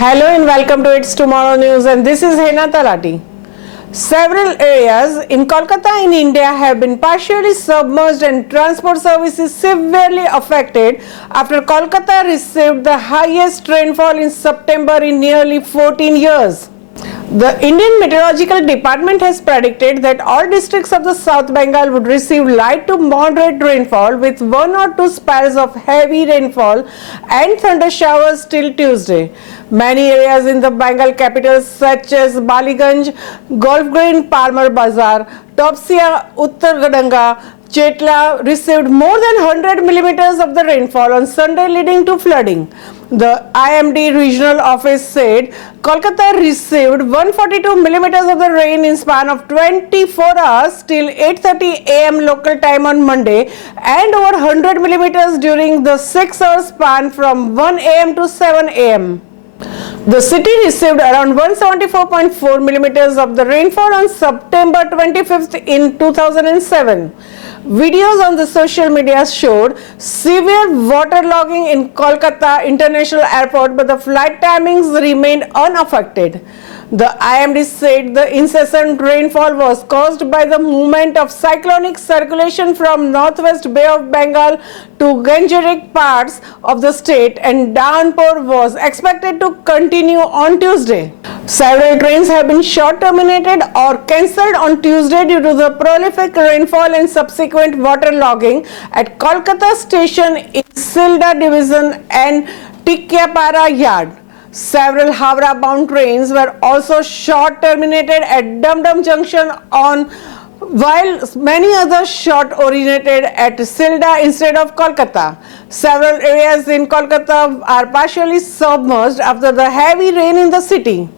Hello and welcome to It's Tomorrow News, and this is Hena Talati. Several areas in Kolkata in India have been partially submerged and transport services severely affected after Kolkata received the highest rainfall in September in nearly 14 years. The Indian Meteorological Department has predicted that all districts of the South Bengal would receive light to moderate rainfall with 1 or 2 spells of heavy rainfall and thunder showers till Tuesday. Many areas in the Bengal capital such as Baliganj, Golf Green, Palmer Bazar, Topsia, Uttar Gadanga, Chetla received more than 100 millimeters of the rainfall on Sunday, leading to flooding. The IMD regional office said Kolkata received 142 millimeters of the rain in span of 24 hours till 8:30 am local time on Monday and over 100 millimeters during the 6-hour span from 1 am to 7 am. The city received around 174.4 millimeters of the rainfall on September 25th in 2007. Videos on the social media showed severe waterlogging in Kolkata International Airport, but the flight timings remained unaffected. The IMD said the incessant rainfall was caused by the movement of cyclonic circulation from northwest Bay of Bengal to Gangetic parts of the state, and downpour was expected to continue on Tuesday. Several trains have been short terminated or cancelled on Tuesday due to the prolific rainfall and subsequent waterlogging at Kolkata station in Silda division and Tikyapara yard. Several Howrah-bound trains were also short terminated at Dum Dum Junction while many others short originated at Silda instead of Kolkata. Several areas in Kolkata are partially submerged after the heavy rain in the city.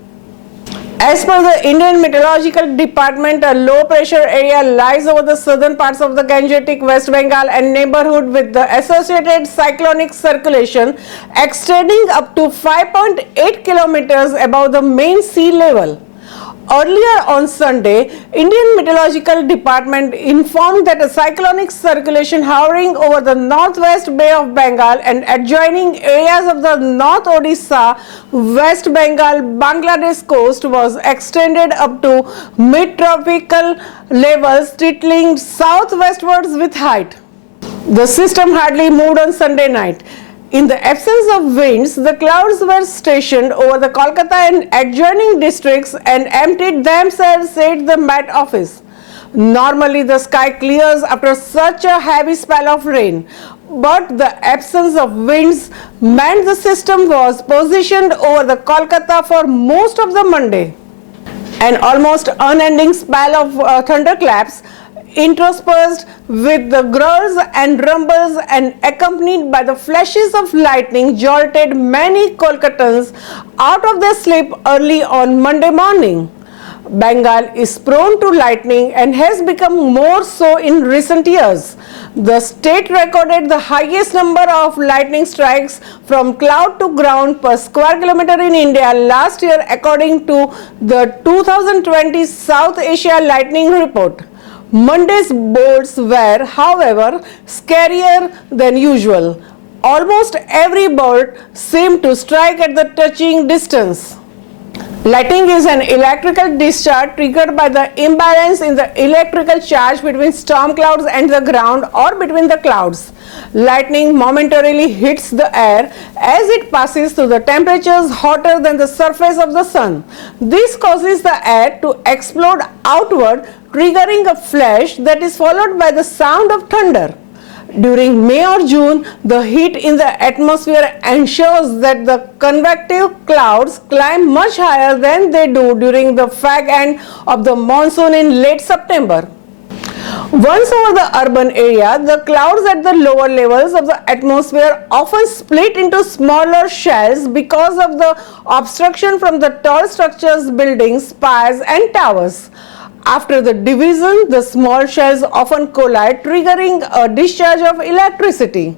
As per the Indian Meteorological Department, a low pressure area lies over the southern parts of the Gangetic West Bengal and neighborhood with the associated cyclonic circulation extending up to 5.8 kilometers above the main sea level. Earlier on Sunday, Indian Meteorological Department informed that a cyclonic circulation hovering over the northwest Bay of Bengal and adjoining areas of the North Odisha, West Bengal, Bangladesh coast was extended up to mid-tropical levels, tittling southwestwards with height. The system hardly moved on Sunday night. In the absence of winds, the clouds were stationed over the Kolkata and adjoining districts and emptied themselves, said the Met Office. Normally, the sky clears after such a heavy spell of rain, but the absence of winds meant the system was positioned over the Kolkata for most of the Monday. An almost unending spell of thunderclaps interspersed with the growls and rumbles and accompanied by the flashes of lightning jolted many Kolkatans out of their sleep early on Monday morning. Bengal is prone to lightning and has become more so in recent years. The state recorded the highest number of lightning strikes from cloud to ground per square kilometer in India last year, according to the 2020 South Asia Lightning Report. Monday's bolts were, however, scarier than usual. Almost every bolt seemed to strike at the touching distance. Lightning is an electrical discharge triggered by the imbalance in the electrical charge between storm clouds and the ground or between the clouds. Lightning momentarily hits the air as it passes through the temperatures hotter than the surface of the sun. This causes the air to explode outward, triggering a flash that is followed by the sound of thunder. During May or June, the heat in the atmosphere ensures that the convective clouds climb much higher than they do during the fag end of the monsoon in late September. Once over the urban area, the clouds at the lower levels of the atmosphere often split into smaller shells because of the obstruction from the tall structures, buildings, spires and towers. After the division, the small shells often collide, triggering a discharge of electricity.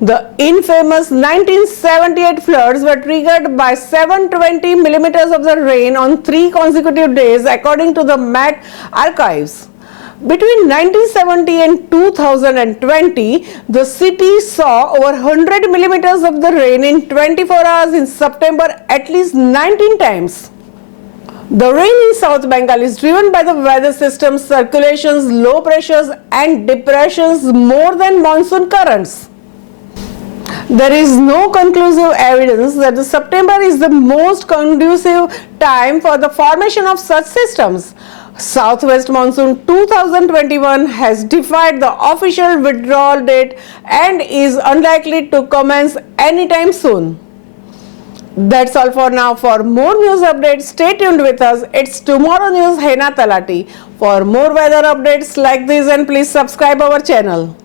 The infamous 1978 floods were triggered by 720 millimeters of the rain on 3 consecutive days, according to the Met archives. Between 1970 and 2020, the city saw over 100 millimeters of the rain in 24 hours in September, at least 19 times. The rain in South Bengal is driven by the weather system circulations, low pressures and depressions more than monsoon currents. There is no conclusive evidence that the September is the most conducive time for the formation of such systems. Southwest monsoon 2021 has defied the official withdrawal date and is unlikely to commence anytime soon. That's all for now. For more news updates, stay tuned with us. It's Tomorrow News Hena Talati. For more weather updates like this, and please subscribe our channel.